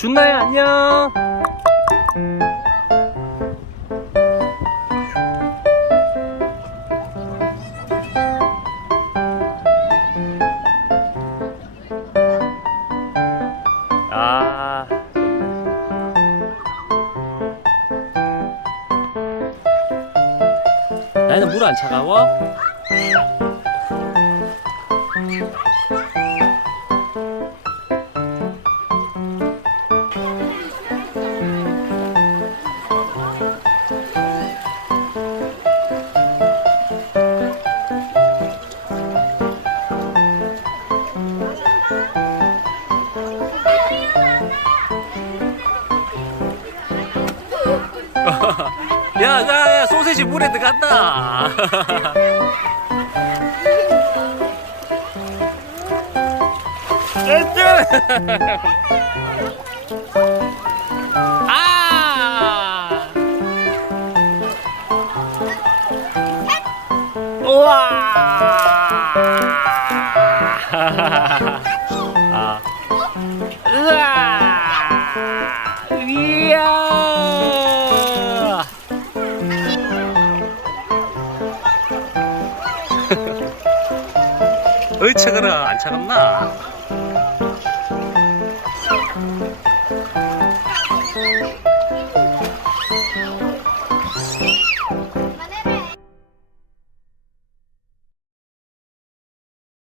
준나야 안녕. 아. 나는 물 안 차가워? 야, 야, 야, 소세지 물에 들어간다. 아! 우와! 어이 차가라 안 차갑나?